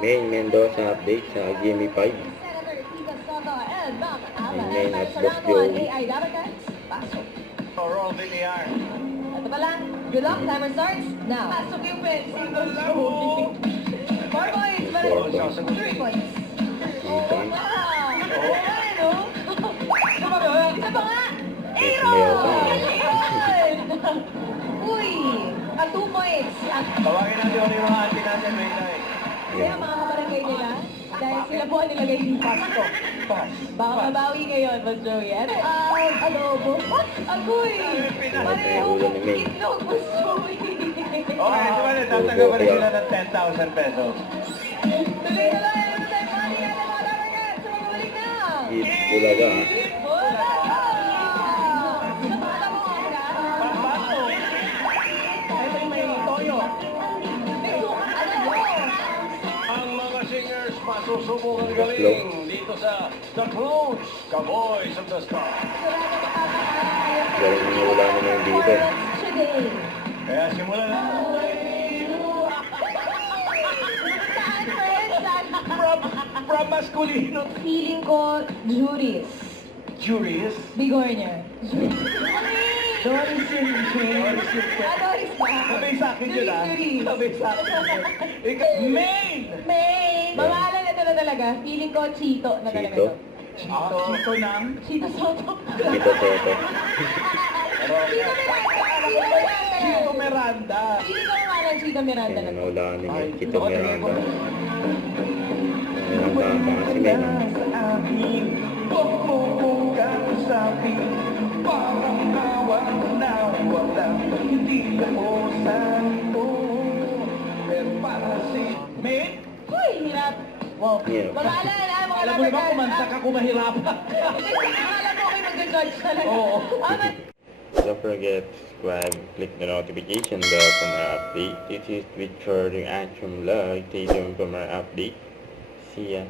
May Mendoza update sa Gimme 5. Main at Boss Joey. Roll VAR. Ito pala. Good luck. Timer starts now. Pasok yung fencing. 4 points. 3 points. 3 points. Isa pa nga. Uy! 2 points. Tawagin natin ulit yung mga auntie natin, Maynay. Kaya mga kabarangay nila, dahil sila po ang nilagay yung pasto. Baka mabawi ngayon, Boss Joey. Adobo. Agoy! Pareho itlog, Boss Joey. Okay, so ano, tatagawa rin sila ng 10,000 pesos. Tuloy-tuloy! Ano tayo money yan ng mga kabarangay? Sa mga balik na! Eat Bulaga. Pasusubok ang galing dito sa The Clones, Cowboys of the Star. Galing nyo wala naman dito. Kaya simulan na. From masculino. Feeling ko, Juris. Juris. Bigornia. Doris yun. Doris yun. Doris ba? Sabay sa akin yun ah. Juris. Sabay sa akin yun. Main! Main! Mawalan na ito na talaga. Feeling ko, Chito na talaga Chito? ito. Chito ng? Chito Soto. Chito Soto. Chito Miranda. Feeling ko mawalan Chito Miranda na ito. Wala naman Chito Miranda. Ang baka si Mena. Parang awan na wala, hindi ako santo. Pero para si Main? Uy, hirap. Wow. Hirap. Mawalan ah, mga Alam mo naman, kumanta ka kung mahirapan. Akala mo kayo mag-judge talaga. Oo. Don't forget to subscribe, click the notification bell for more update. This is Twitch for the Action Vlog. Stay tuned for more update. See ya.